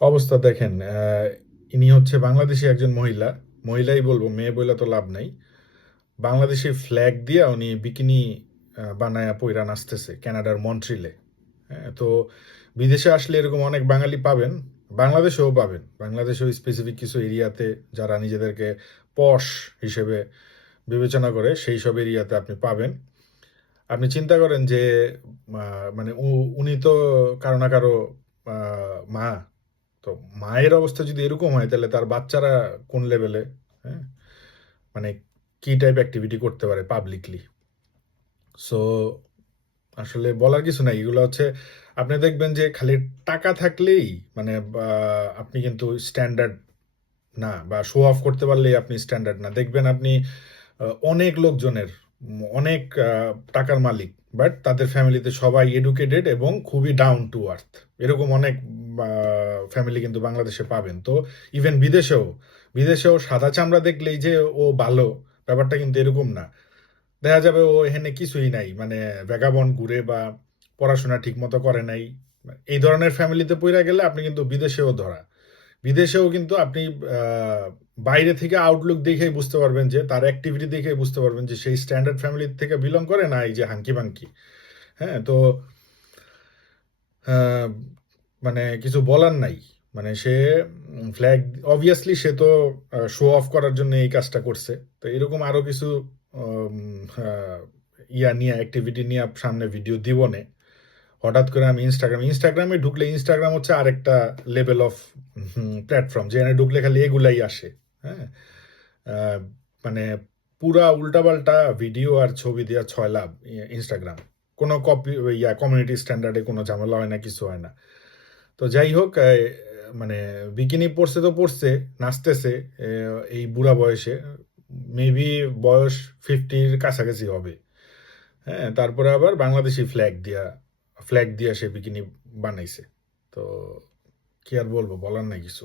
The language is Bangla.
অবস্থা দেখেন, ইনি হচ্ছে বাংলাদেশি একজন মহিলা। মহিলাই বলবো, মেয়ে বইলা তো লাভ নাই। বাংলাদেশি ফ্ল্যাগ দিয়া উনি বিকিনি বানায়া পইরা নাচতেছে কানাডার মন্ট্রিলে। হ্যাঁ, তো বিদেশে আসলে এরকম অনেক বাঙালি পাবেন, বাংলাদেশেও পাবেন। বাংলাদেশেও স্পেসিফিক কিছু এরিয়াতে যারা নিজেদেরকে পশ হিসেবে বিবেচনা করে সেই সব এরিয়াতে আপনি পাবেন। আপনি চিন্তা করেন যে মানে উনি তো কারো না কারো মা। তো মায়ের অবস্থা যদি এরকম হয় তাহলে তার বাচ্চারা কোন লেভেলে, হ্যাঁ, মানে কি টাইপ অ্যাক্টিভিটি করতে পারে পাবলিকলি। সো আসলে বলার কিছু নাই, এগুলো হচ্ছে আপনি দেখবেন যে খালি টাকা থাকলেই মানে আপনি কিন্তু স্ট্যান্ডার্ড না, বা শো অফ করতে পারলেই আপনি স্ট্যান্ডার্ড না। দেখবেন আপনি অনেক লোকজনের অনেক টাকার মালিক, বাট তাদের ফ্যামিলিতে সবাই এডুকেটেড এবং খুবই ডাউন টু আর্থ, এরকম অনেক ফ্যামিলি কিন্তু বাংলাদেশে পাবেন। তো ইভেন বিদেশেও সাদা চামড়া দেখলেই যে ও ভালো, ব্যাপারটা কিন্তু এরকম না। দেখা যাবে ও এখানে কিছুই নাই, মানে ভ্যাগাবন্ড ঘুরে বা পড়াশোনা ঠিক মতো করে নাই, এই ধরনের ফ্যামিলিতে পইরা গেলে আপনি কিন্তু বিদেশেও ধরা। বিদেশেও কিন্তু আপনি আহ, বাইরে থেকে আউটলুক দেখেই বুঝতে পারবেন, যে তার অ্যাক্টিভিটি দেখেই বুঝতে পারবেন যে সেই স্ট্যান্ডার্ড ফ্যামিলি থেকে বিলং করে না এই যে হাঙ্কি পাঙ্কি। হ্যাঁ, তো আহ, মানে কিছু বলার নাই। মানে সে ফ্ল্যাগ, অবভিয়াসলি সে তো শো অফ করার জন্য এই কাজটা করছে। তো এরকম আরো কিছু উম, আহ, ইয়া নিয়ে অ্যাক্টিভিটি নিয়ে সামনে ভিডিও দিব নে। হঠাৎ করে আমি ইনস্টাগ্রামে ঢুকলে, ইনস্টাগ্রাম হচ্ছে আরেকটা লেভেল অফ প্ল্যাটফর্ম, যেখানে ঢুকলে খালি এগুলাই আসে। হ্যাঁ, আহ, মানে পুরা উল্টাপাল্টা ভিডিও আর ছবি দেওয়া ছয় লাভ। ইনস্টাগ্রাম কোনো কপি, কমিউনিটি স্ট্যান্ডার্ডে কোনো ঝামেলা হয় না, কিছু হয় না। তো যাই হোক, মানে বিকিনি পরছে তো পরছে, নাচতেছে এই বুড়া বয়সে, মেবি বয়স 50-র কাছাকাছি হবে। হ্যাঁ, তারপরে আবার বাংলাদেশি ফ্ল্যাগ দিয়া সে বিকিনি বানাইছে। তো কি আর বলবো, বলার নাই কিছু।